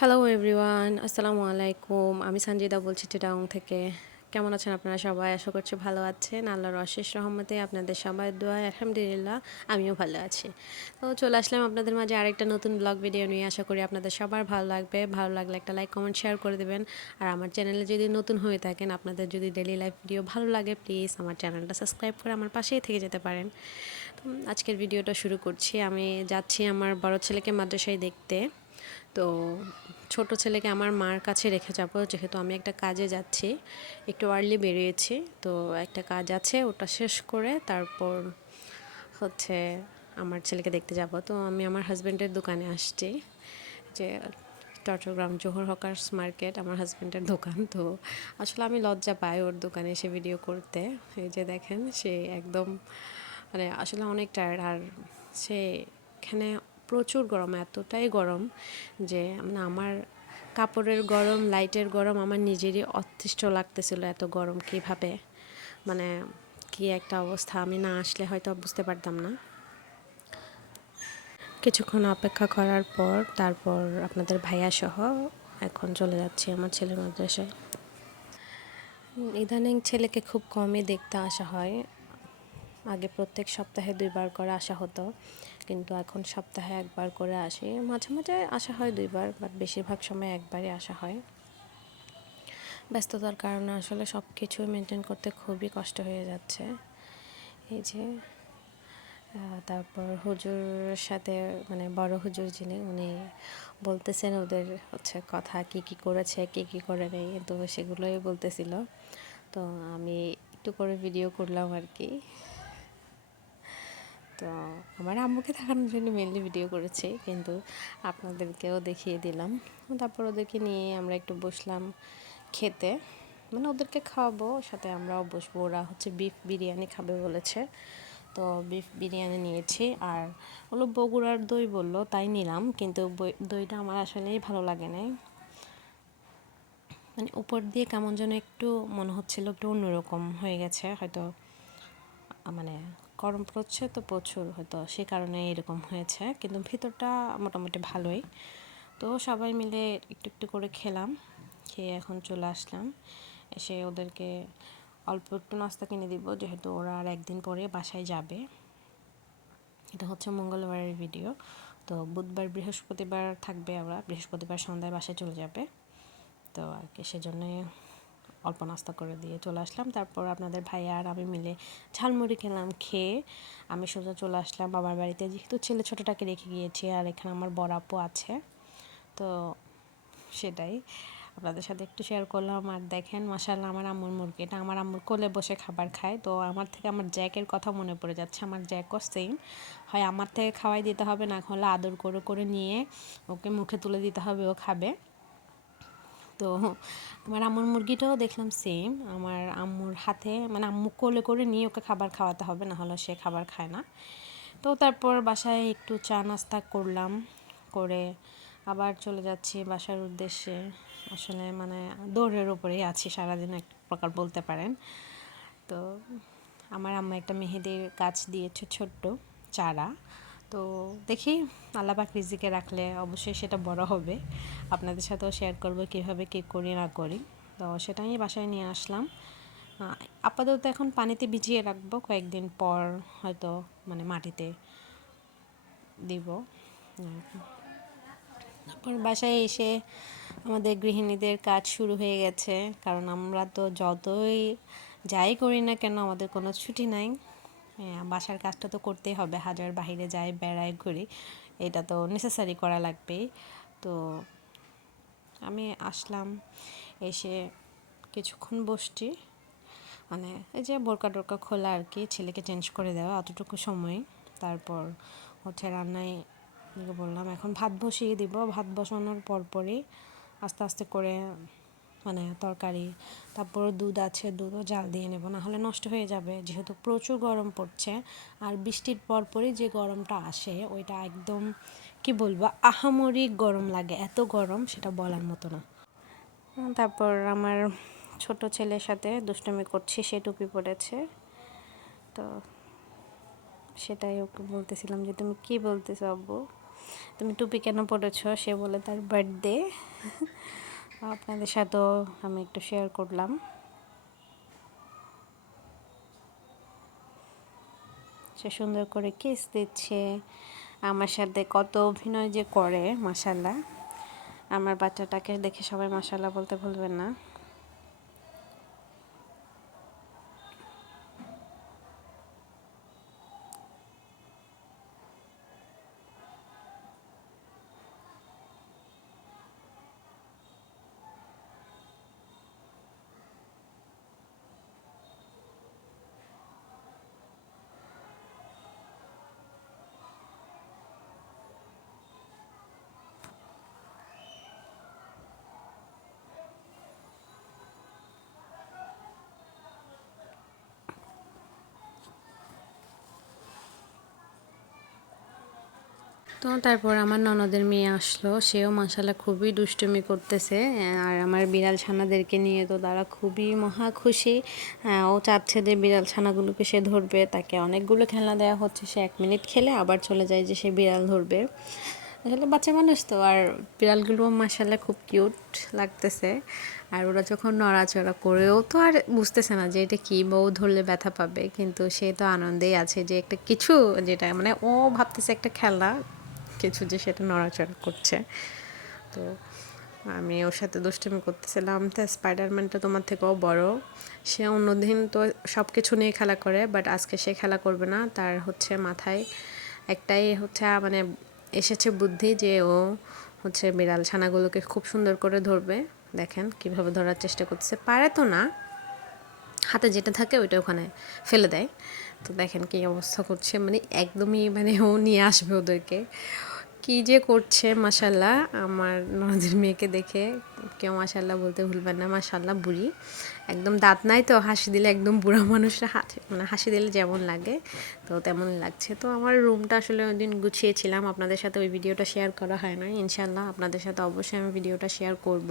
Hello everyone, আসসালামু আলাইকুম। আমি সঞ্জিদা বলছি চিটাগং থেকে। কেমন আছেন আপনারা সবাই? আশা করছি ভালো আছেন। আল্লাহর অশেষ রহমতে আপনাদের সবার দোয়ায় আলহামদুলিল্লাহ আমিও ভালো আছি। তো চলে আসলাম আপনাদের মাঝে আরেকটা নতুন ব্লগ ভিডিও নিয়ে। আশা করি আপনাদের সবার ভালো লাগবে। ভালো লাগলে একটা লাইক কমেন্ট শেয়ার করে দেবেন। আর আমার চ্যানেলে যদি নতুন হয়ে থাকেন, আপনাদের যদি ডেইলি লাইফ ভিডিও ভালো লাগে, প্লিজ আমার চ্যানেলটা সাবস্ক্রাইব করে আমার পাশেই থেকে যেতে পারেন। তো আজকের ভিডিওটা শুরু করছি। আমি যাচ্ছি আমার বড় ছেলেকে মাদ্রাসায় দেখতে। তো ছোট ছেলেকে আমার মার কাছে রেখে যাব, যেহেতু আমি একটা কাজে যাচ্ছি। একটু আর্লি বেরিয়েছি, তো একটা কাজ আছে, ওটা শেষ করে তারপর হচ্ছে আমার ছেলেকে দেখতে যাব। তো আমি আমার হাজব্যান্ডের দোকানে আসছি, যে চট্টগ্রাম জোহর হকার্স মার্কেট আমার হাজব্যান্ডের দোকান। তো আসলে আমি লজ্জা পাই ওর দোকানে এসে ভিডিও করতে। এই যে দেখেন, সে একদম মানে আসলে অনেক টায়ার্ড। আর সে এখানে প্রচুর গরম, এতটাই গরম যে মানে আমার কাপড়ের গরম, লাইটের গরম, আমার নিজেরই অতিষ্ঠ লাগতেছিল। এত গরম কীভাবে, মানে কি একটা অবস্থা, আমি না আসলে হয়তো বুঝতে পারতাম না। কিছুক্ষণ অপেক্ষা করার পর তারপর আপনাদের ভাইয়া সহ এখন চলে যাচ্ছি আমার ছেলের মাদ্রাসায়। ইদানিং ছেলেকে খুব কমই দেখতে আসা হয়। আগে প্রত্যেক সপ্তাহে 2 বার করে আসা হতো, কিন্তু এখন সপ্তাহে 1 বার করে আসি। মাঝে মাঝে আসা হয় 2 বার, বাট বেশিরভাগ সময় 1বারই আসা হয়। ব্যস্ততার কারণে আসলে সব কিছু মেনটেন করতে খুবই কষ্ট হয়ে যাচ্ছে। এই যে তারপর হুজুরের সাথে, মানে বড় হুজুর যিনি, উনি বলতেছেন ওদের হচ্ছে কথা, কি কি করেছে কি কি করে নেই, তো সেগুলোই বলতেছিল। তো আমি একটু করে ভিডিও করলাম আর কি। তো আমার আম্মুকে দেখানোর জন্য মেনলি ভিডিও করেছি, কিন্তু আপনাদেরকেও দেখিয়ে দিলাম। তারপর ওদেরকে নিয়ে আমরা একটু বসলাম খেতে, মানে ওদেরকে খাওয়াবো, সাথে আমরাও বসবো। ওরা হচ্ছে বিফ বিরিয়ানি খাবে বলেছে, তো বিফ বিরিয়ানি নিয়েছি। আর ওগুলো বগুড়ার দই বললো, তাই নিলাম, কিন্তু দইটা আমার আসলেই ভালো লাগে না। মানে উপর দিয়ে কেমন যেন একটু মনে হচ্ছিল একটু অন্যরকম হয়ে গেছে, হয়তো মানে গরম পড়ছে তো প্রচুর, হয়তো সে কারণে এরকম হয়েছে, কিন্তু ভিতরটা মোটামুটি ভালোই। তো সবাই মিলে একটু একটু করে খেলাম, খেয়ে এখন চলে আসলাম। এসে ওদেরকে অল্প একটু নাস্তা কিনে দিব, যেহেতু ওরা আর একদিন পরে বাসায় যাবে। এটা হচ্ছে মঙ্গলবারের ভিডিও। তো বুধবার বৃহস্পতিবার থাকবে, ওরা বৃহস্পতিবার সন্ধ্যায় বাসায় চলে যাবে। তো আর কি সেজন্য অল্প নাস্তা করে দিয়ে চলে আসলাম। তারপর আপনাদের ভাইয়া আর আমি মিলে ঝালমুড়ি খেলাম। খেয়ে আমি সোজা চলে আসলাম বাবার বাড়িতে, যেহেতু ছেলে ছোটোটাকে রেখে গিয়েছি, আর এখানে আমার বড় আপু আছে। তো সেটাই আপনাদের সাথে একটু শেয়ার করলাম। আর দেখেন মাশাআল্লাহ, আমার আম্মুর মুরগি, এটা আমার আম্মুর কোলে বসে খাবার খায়। তো আমার থেকে আমার জ্যাকের কথা মনে পড়ে যাচ্ছে। আমার জ্যাকও সেম, হয় আমার থেকে খাওয়াই দিতে হবে, না হলে আদর করে করে নিয়ে ওকে মুখে তুলে দিতে হবে, ও খাবে। তো আমার আম্মুর মুরগিটাও দেখলাম সেম, আমার আম্মুর হাতে, মানে আম্মু কোলে করে নিয়ে ওকে খাবার খাওয়াতে হবে, না হলে সে খাবার খায় না। তো তারপর বাসায় একটু চা নাস্তা করলাম, করে আবার চলে যাচ্ছি বাসার উদ্দেশ্যে। আসলে মানে দৌড়ের উপরেই আছি সারাদিন এক প্রকার বলতে পারেন। তো আমার আম্মা একটা মেহেদির গাছ দিয়েছে, ছোট্ট চারা। তো দেখি আল্লাহ পাক রিজিকে রাখলে অবশ্যই সেটা বড় হবে, আপনাদের সাথেও শেয়ার করবো কীভাবে কী করি না করি। তো সেটাই বাসায় নিয়ে আসলাম। আপাতত এখন পানিতে ভিজিয়ে রাখবো, কয়েকদিন পর হয়তো মানে মাটিতে দিব। তারপর বাসায় এসে আমাদের গৃহিণীদের কাজ শুরু হয়ে গেছে, কারণ আমরা তো যতই যাই করি না কেন আমাদের কোনো ছুটি নাই। হ্যাঁ, বাসার কাজটা তো করতেই হবে, হাজার বাহিরে যাই বেড়াই ঘুরি, এটা তো নেসেসারি করা লাগবেই। তো আমি আসলাম, এসে কিছুক্ষণ বসছি, মানে এই যে বোরকা টোরকা খোলা আর কি, ছেলেকে চেঞ্জ করে দেওয়া অতটুকু সময়। তারপর হচ্ছে রান্নায় বললাম এখন ভাত বসিয়ে দিব, ভাত বসানোর পরপরই আস্তে আস্তে করে মানে তরকারি, তারপর দুধ আছে, দুধও জাল দিয়ে নেব, না হলে নষ্ট হয়ে যাবে, যেহেতু প্রচুর গরম পড়ছে। আর বৃষ্টির পরপরই যে গরমটা আসে ওইটা একদম কি বলবো, আহামরি গরম লাগে, এত গরম সেটা বলার মতো না। তারপর আমার ছোট ছেলের সাথে দুষ্টুমি করছি, সে টুপি পরেছে। তো সেটাই ওকে বলতেছিলাম যে তুমি কি বলতেছো আব্বু। তুমি টুপি কেন পরেছো, সে বলে তার বার্থডে। আপনাদের সাথেও আমি একটু শেয়ার করলাম। সে সুন্দর করে কিস দিচ্ছে, আমার সাথে কত অভিনয় যে করে মাশাল্লাহ। আমার বাচ্চাটাকে দেখে সবাই মাশাল্লাহ বলতে ভুলবেন না। তো তারপর আমার ননদের মেয়ে আসলো, সেও মাশাল্লাহ খুবই দুষ্টুমি করতেছে। আর আমার বিড়াল ছানাদেরকে নিয়ে তো তারা খুবই মহা খুশি। ও চাচ্ছে যে বিড়াল ছানাগুলোকে সে ধরবে, তাকে অনেকগুলো খেলনা দেওয়া হচ্ছে, সে 1 মিনিট খেলে আবার চলে যায় যে সে বিড়াল ধরবে। আসলে বাচ্চা মানুষ তো, আর বিড়ালগুলো মাশাল্লাহ খুব কিউট লাগতেছে। আর ওরা যখন নড়াচড়া করেও তো আর বুঝতেছে না যে এটা কী, বউ ধরলে ব্যথা পাবে, কিন্তু সে তো আনন্দেই আছে যে একটা কিছু, যেটা মানে ও ভাবতেছে একটা খেলনা কিছু যে সেটা নড়াচড়া করছে। তো আমি ওর সাথে দুষ্টুমি করতেছিলাম। তো স্পাইডারম্যানটা তোমার থেকেও বড়, সে অন্যদিন তো সব কিছু নিয়ে খেলা করে, বাট আজকে সে খেলা করবে না। তার হচ্ছে মাথায় একটাই হচ্ছে মানে এসেছে বুদ্ধি যে ও হচ্ছে বিড়াল ছানাগুলোকে খুব সুন্দর করে ধরবে। দেখেন কিভাবে ধরার চেষ্টা করতেছে, পারে তো না, হাতে যেটা থাকে ওইটা ওখানে ফেলে দেয়। তো দেখেন কী অবস্থা করছে, মানে একদমই মানে ও নিয়ে আসবে ওদেরকে, কী যে করছে মাশাল্লাহ। আমার ননদের মেয়েকে দেখে কেউ মাশাল্লাহ বলতে ভুলবেন না, মাশাল্লাহ বুড়ি, একদম দাঁত নাই তো হাসি দিলে একদম বুড়া মানুষরা মানে হাসি দিলে যেমন লাগে তো তেমন লাগছে। তো আমার রুমটা আসলে ওই দিন গুছিয়েছিলাম, আপনাদের সাথে ওই ভিডিওটা শেয়ার করা হয় না। ইনশাল্লাহ আপনাদের সাথে অবশ্যই আমি ভিডিওটা শেয়ার করব।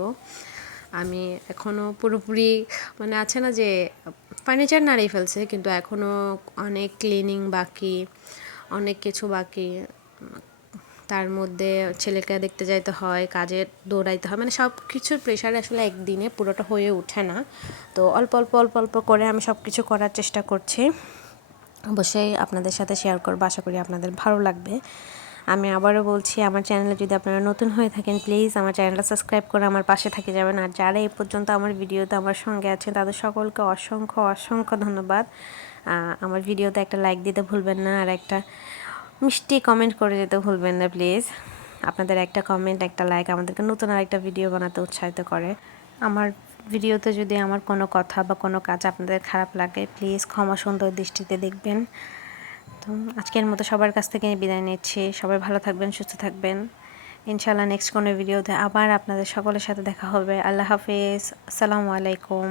আমি এখনও পুরোপুরি মানে আছে না যে ফার্নিচার নাড়িয়ে ফেলছে, কিন্তু এখনও অনেক ক্লিনিং বাকি, অনেক কিছু বাকি। তার মধ্যে ছেলেকে দেখতে যাইতে হয়, কাজে দৌড়াইতে হয়, মানে সব কিছুর প্রেশারে আসলে একদিনে পুরোটা হয়ে ওঠে না। তো অল্প অল্প অল্প অল্প করে আমি সব কিছু করার চেষ্টা করছি। অবশ্যই আপনাদের সাথে শেয়ার করবো, আশা করি আপনাদের ভালো লাগবে। আমি আবারও বলছি, আমার চ্যানেলে যদি আপনারা নতুন হয়ে থাকেন প্লিজ আমার চ্যানেলটা সাবস্ক্রাইব করে আমার পাশে থেকে যাবেন। আর যারা এই পর্যন্ত আমার ভিডিওতে আমার সঙ্গে আছেন তাদের সকলকে অসংখ্য অসংখ্য ধন্যবাদ। আমার ভিডিওতে একটা লাইক দিতে ভুলবেন না, আর একটা মিষ্টি কমেন্ট করে যেতে ভুলবেন না প্লিজ। আপনাদের একটা কমেন্ট, একটা লাইক আমাদেরকে নতুন আরেকটা ভিডিও বানাতে উৎসাহিত করে। আমার ভিডিওতে যদি আমার কোনো কথা বা কোনো কাজ আপনাদের খারাপ লাগে প্লিজ ক্ষমা সুন্দর দৃষ্টিতে দেখবেন। তো আজকের মতো সবার কাছ থেকে বিদায় নিচ্ছি, সবাই ভালো থাকবেন, সুস্থ থাকবেন। ইনশাআল্লাহ নেক্সট কোনো ভিডিওতে আবার আপনাদের সকলের সাথে দেখা হবে। আল্লাহ হাফিজ, আসসালামু আলাইকুম।